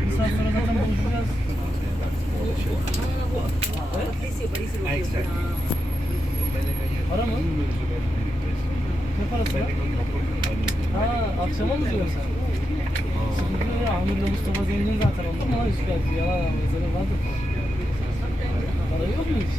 Bir saat sonra zaten buluşacağız. Para mı? Ne parası lan? Ha, akşama mı diyorsun sen? Sıkıntı yok ya, Amir'le Mustafa zengin zaten, oldu mu lan şikayetçi? Yalan ama mesela vardır. Para yok mu hiç?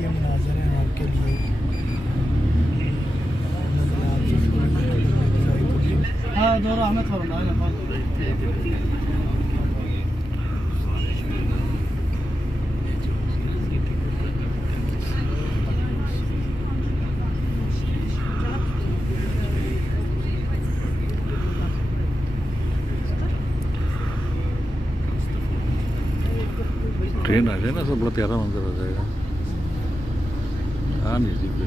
ये मनाजर है आपके लिए Ha doğru, Ahmet var onda, aynen pardon. Train आ जाए ना सब बड़ा प्यारा मंजर हो जाएगा। हाँ म्यूजिक पे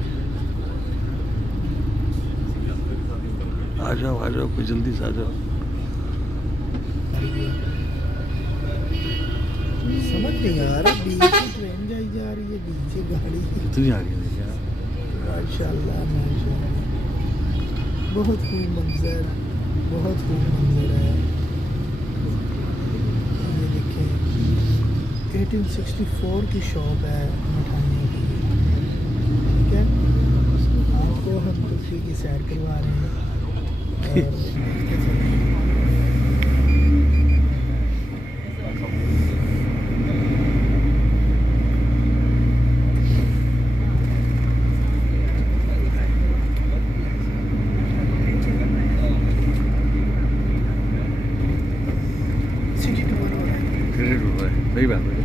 आ जाओ कोई जल्दी से आ जाओ। समझ नहीं आ रहा, बीच में ट्रेन जाई जा रही है, बीच से गाड़ी कितनी आ रही है क्या? माशाल्लाह माशाल्लाह, बहुत खूब मंजर, बहुत खूब मंजर है। ये देखें 1864 की शॉप है मिठाइयों की, ठीक है। आपको हम कुल्फी की सैर करवा रहे हैं सिटी टूर हो रहा है। सही बात है।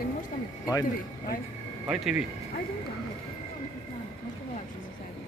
ali možda Ajde. idite vi. Ajde. Ajde i vi. Ajde, ajde. Možda da lakše za zajedno.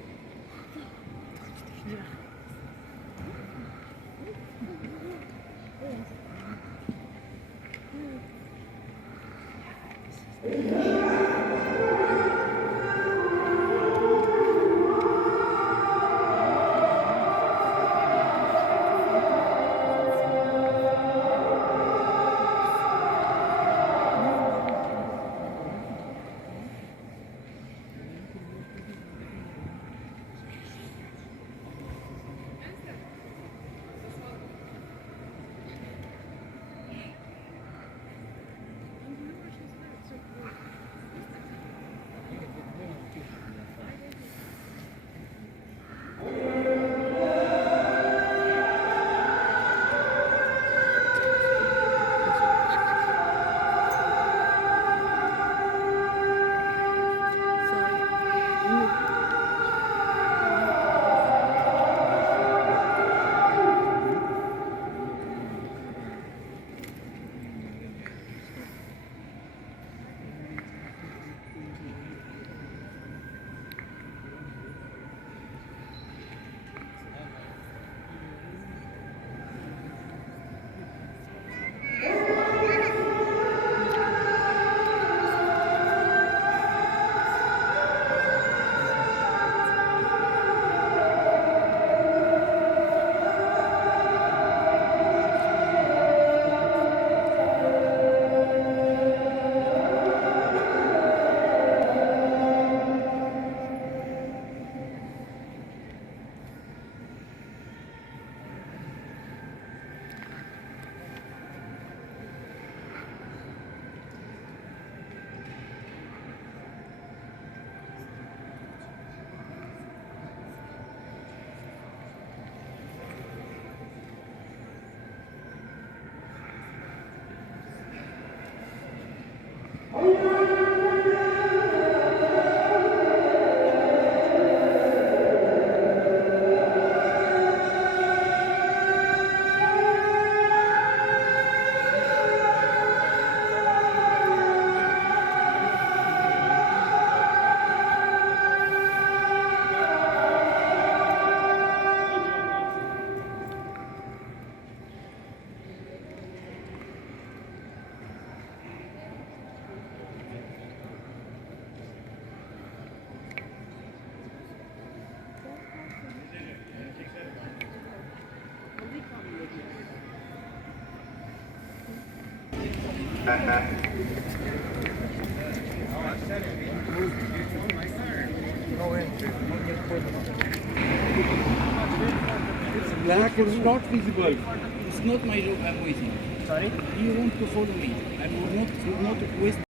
Black, it's not visible. It's not my job, I'm waiting. Sorry? You want to follow me. I will not waste